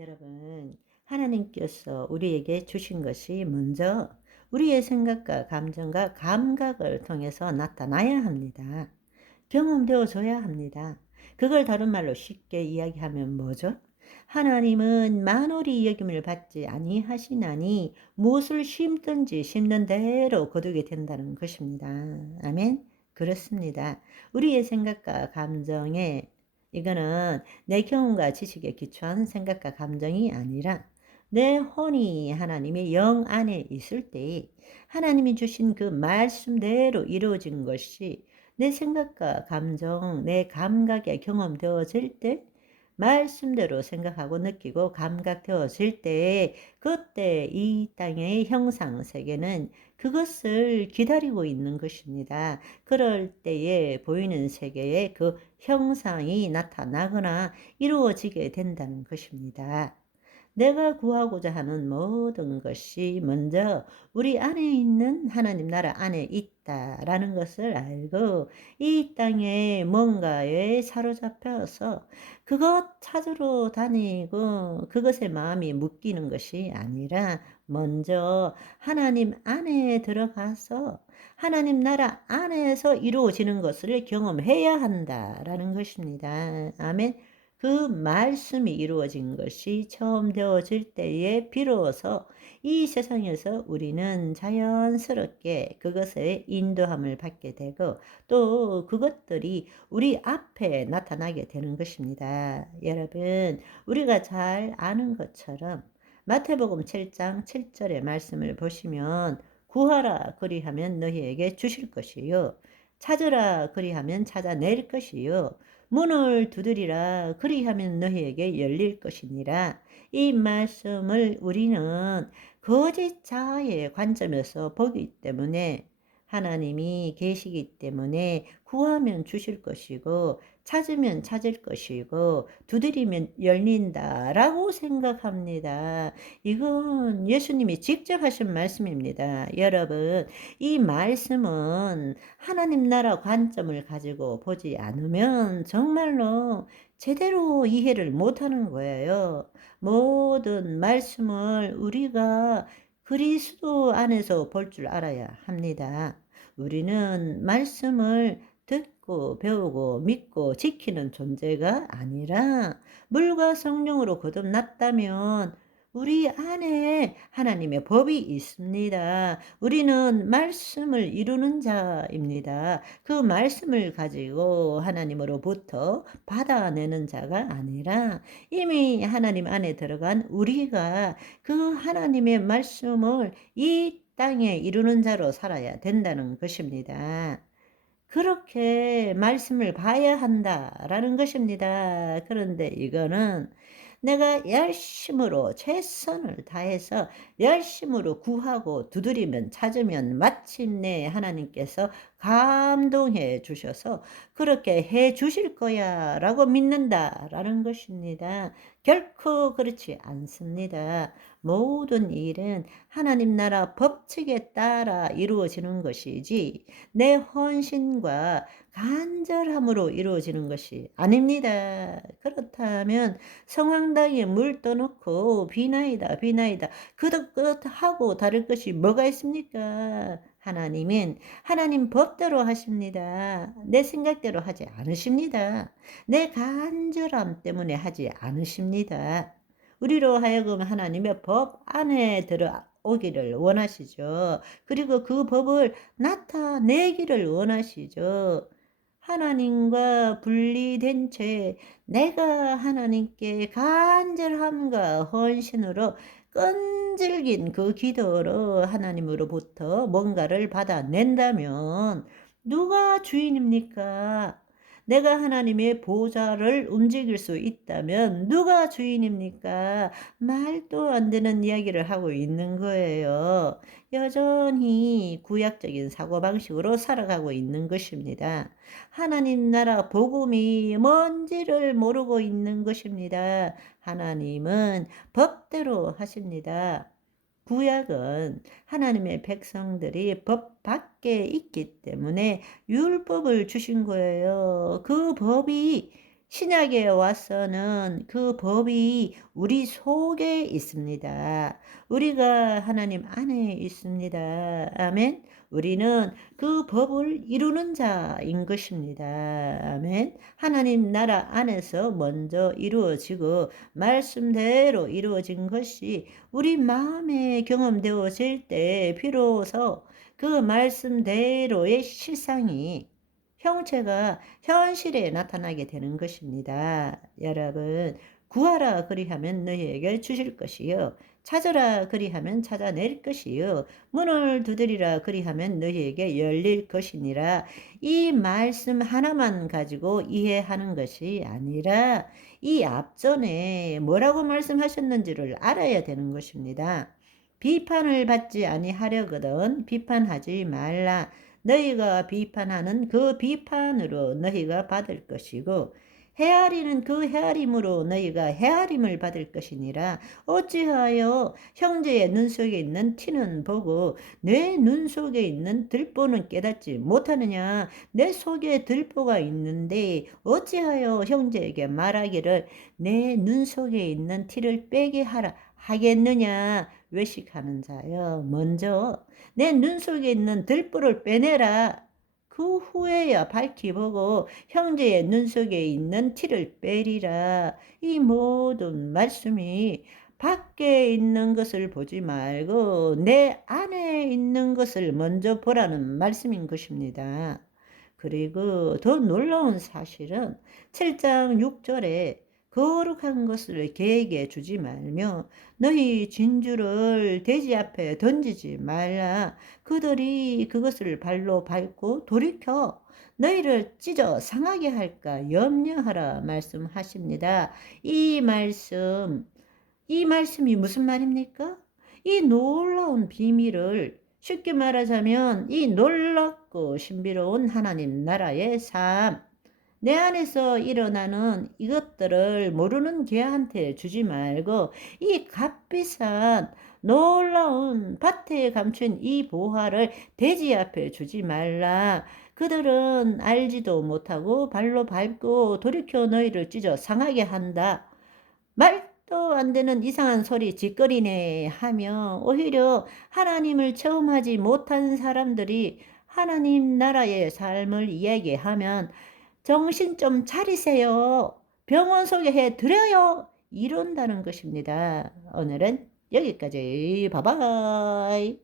여러분, 하나님께서 우리에게 주신 것이 먼저 우리의 생각과 감정과 감각을 통해서 나타나야 합니다. 경험되어져야 합니다. 그걸 다른 말로 쉽게 이야기하면 뭐죠? 하나님은 만월이 여김을 받지 아니하시나니 무엇을 심든지 심는 대로 거두게 된다는 것입니다. 아멘. 그렇습니다. 우리의 생각과 감정에 이거는 내 경험과 지식에 기초한 생각과 감정이 아니라 내 혼이 하나님의 영 안에 있을 때 하나님이 주신 그 말씀대로 이루어진 것이 내 생각과 감정, 내 감각에 경험되어질 때 말씀대로 생각하고 느끼고 감각되어질 때 그때 이 땅의 형상 세계는 그것을 기다리고 있는 것입니다. 그럴 때에 보이는 세계에 그 형상이 나타나거나 이루어지게 된다는 것입니다. 내가 구하고자 하는 모든 것이 먼저 우리 안에 있는 하나님 나라 안에 있다라는 것을 알고 이 땅에 뭔가에 사로잡혀서 그것 찾으러 다니고 그것에 마음이 묶이는 것이 아니라 먼저 하나님 안에 들어가서 하나님 나라 안에서 이루어지는 것을 경험해야 한다라는 것입니다. 아멘. 그 말씀이 이루어진 것이 처음 되어질 때에 비로소 이 세상에서 우리는 자연스럽게 그것의 인도함을 받게 되고 또 그것들이 우리 앞에 나타나게 되는 것입니다. 여러분, 우리가 잘 아는 것처럼 마태복음 7장 7절의 말씀을 보시면 구하라 그리하면 너희에게 주실 것이요 찾으라 그리하면 찾아낼 것이요 문을 두드리라 그리하면 너희에게 열릴 것이니라. 이 말씀을 우리는 거짓 자아의 관점에서 보기 때문에 하나님이 계시기 때문에 구하면 주실 것이고 찾으면 찾을 것이고 두드리면 열린다라고 생각합니다. 이건 예수님이 직접 하신 말씀입니다. 여러분, 이 말씀은 하나님 나라 관점을 가지고 보지 않으면 정말로 제대로 이해를 못하는 거예요. 모든 말씀을 우리가 그리스도 안에서 볼 줄 알아야 합니다. 우리는 말씀을 듣고 배우고 믿고 지키는 존재가 아니라 물과 성령으로 거듭났다면 우리 안에 하나님의 법이 있습니다. 우리는 말씀을 이루는 자입니다. 그 말씀을 가지고 하나님으로부터 받아내는 자가 아니라 이미 하나님 안에 들어간 우리가 그 하나님의 말씀을 이 땅에 이루는 자로 살아야 된다는 것입니다. 그렇게 말씀을 봐야 한다라는 것입니다. 그런데 이거는 내가 열심으로 최선을 다해서 열심으로 구하고 두드리면 찾으면 마침내 하나님께서 감동해 주셔서 그렇게 해 주실 거야 라고 믿는다라는 것입니다. 결코 그렇지 않습니다. 모든 일은 하나님 나라 법칙에 따라 이루어지는 것이지 내 헌신과 간절함으로 이루어지는 것이 아닙니다. 그렇다면 성황당에 물 떠놓고 비나이다 비나이다 그릇하고 다를 것이 뭐가 있습니까? 하나님은 하나님 법대로 하십니다. 내 생각대로 하지 않으십니다. 내 간절함 때문에 하지 않으십니다. 우리로 하여금 하나님의 법 안에 들어오기를 원하시죠. 그리고 그 법을 나타내기를 원하시죠. 하나님과 분리된 채 내가 하나님께 간절함과 헌신으로 끈질긴 그 기도로 하나님으로부터 뭔가를 받아낸다면 누가 주인입니까? 내가 하나님의 보좌를 움직일 수 있다면 누가 주인입니까? 말도 안 되는 이야기를 하고 있는 거예요. 여전히 구약적인 사고방식으로 살아가고 있는 것입니다. 하나님 나라 복음이 뭔지를 모르고 있는 것입니다. 하나님은 법대로 하십니다. 구약은 하나님의 백성들이 법 밖에 있기 때문에 율법을 주신 거예요. 그 법이 신약에 와서는 그 법이 우리 속에 있습니다. 우리가 하나님 안에 있습니다. 아멘. 우리는 그 법을 이루는 자인 것입니다. 아멘. 하나님 나라 안에서 먼저 이루어지고 말씀대로 이루어진 것이 우리 마음에 경험되어질 때 비로소 그 말씀대로의 실상이 형체가 현실에 나타나게 되는 것입니다. 여러분, 구하라 그리하면 너희에게 주실 것이요 찾으라 그리하면 찾아낼 것이요 문을 두드리라 그리하면 너희에게 열릴 것이니라. 이 말씀 하나만 가지고 이해하는 것이 아니라 이 앞전에 뭐라고 말씀하셨는지를 알아야 되는 것입니다. 비판을 받지 아니하려거든 비판하지 말라. 너희가 비판하는 그 비판으로 너희가 받을 것이고 헤아리는 그 헤아림으로 너희가 헤아림을 받을 것이니라. 어찌하여 형제의 눈 속에 있는 티는 보고 내 눈 속에 있는 들보는 깨닫지 못하느냐. 내 속에 들보가 있는데 어찌하여 형제에게 말하기를 내 눈 속에 있는 티를 빼게 하라 하겠느냐. 외식하는 자여, 먼저 내 눈 속에 있는 들보를 빼내라. 그 후에야 밝히 보고 형제의 눈 속에 있는 티를 빼리라. 이 모든 말씀이 밖에 있는 것을 보지 말고 내 안에 있는 것을 먼저 보라는 말씀인 것입니다. 그리고 더 놀라운 사실은 7장 6절에 거룩한 것을 개에게 주지 말며 너희 진주를 돼지 앞에 던지지 말라. 그들이 그것을 발로 밟고 돌이켜 너희를 찢어 상하게 할까 염려하라 말씀하십니다. 이 말씀이 무슨 말입니까? 이 놀라운 비밀을 쉽게 말하자면 이 놀랍고 신비로운 하나님 나라의 삶, 내 안에서 일어나는 이것들을 모르는 개한테 주지 말고 이 값비싼 놀라운 밭에 감춘 이 보화를 돼지 앞에 주지 말라. 그들은 알지도 못하고 발로 밟고 돌이켜 너희를 찢어 상하게 한다. 말도 안 되는 이상한 소리 짓거리네 하며 오히려 하나님을 체험하지 못한 사람들이 하나님 나라의 삶을 이야기하면 정신 좀 차리세요. 병원 소개해 드려요. 이런다는 것입니다. 오늘은 여기까지. 바이바이.